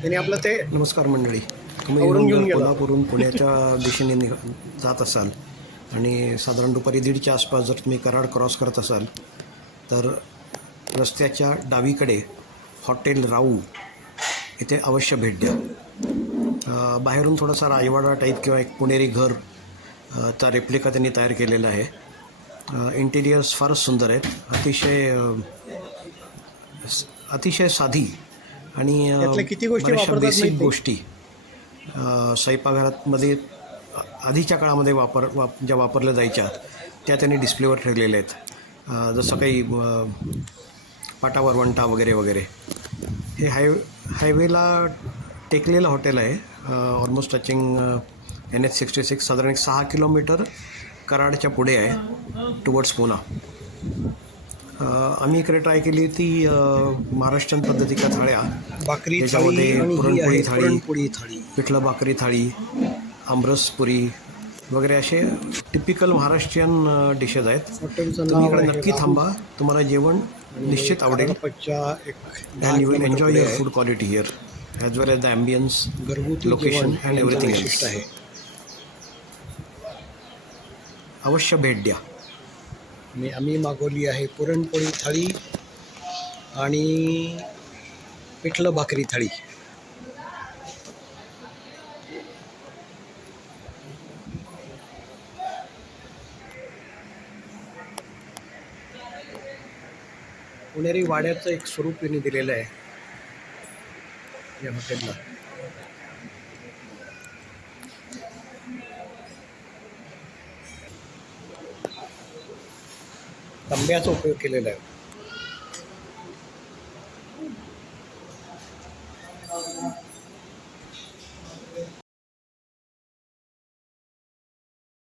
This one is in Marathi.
त्यांनी आपलं ते नमस्कार मंडळी. तुम्ही आवरून घेऊन गेला. कोल्हापूरहून पुण्याच्या दिशेने जात असाल आणि साधारण दुपारी 1:30च्या आसपास जर तुम्ही कराड क्रॉस करत असाल तर रस्त्याच्या डावीकडे हॉटेल राऊ इथे अवश्य भेट द्या. बाहेरून थोडासा राजवाडा टाईप किंवा एक पुणेरी घर चा रेप्लिका त्यांनी तयार केलेला आहे. इंटिरियर्स फारच सुंदर आहेत. अतिशय साधी आणि त्यातल्या किती गोष्टी बऱ्याचशा वापरतात बेसिक माहित नाही. गोष्टी स्वयंपाकघरामध्ये आधीच्या काळामध्ये ज्या वापरल्या जायच्या त्या त्यांनी डिस्प्लेवर ठेवलेल्या आहेत. जसं काही पाटा वरवंटा वगैरे वगैरे. हे हायवेला टेकलेलं हॉटेल आहे. Almost touching NH-66. साधारण 6 किलोमीटर कराडच्या पुढे आहे टुवर्ड्स पुणा. आम्ही इकडे ट्राय केली ती महाराष्ट्रीयन पद्धतीच्या थाळ्या. भाकरी त्याच्यामध्ये थाळी आणि ही आहे पुरणपोळी थाळी, पिठलं भाकरी थाळी, आमरसपुरी वगैरे असे टिपिकल महाराष्ट्रीयन डिशेस आहेत. हॉटेलचं तुम्ही नाव इकडे आहे नक्की राहू. थांबा. तुम्हाला जेवण निश्चित आवडेल. कराडपच्च्या एक and you will enjoy your पुढे food quality here as well as the ambience, घरगुती लोकेशन जेवण अँड यांचं एव्हरीथिंग वैशिष्ट्य एल्स. आहे. अवश्य भेट द्या. आणि आम्ही मागवली आहे पुरणपोळी थाळी आणि पिठलं भाकरी थाळी. पुणेरी वाड्याचं एक स्वरूप त्यांनी दिलेलं आहे या हॉटेलला. तांब्याचा उपयोग केलेला आहे.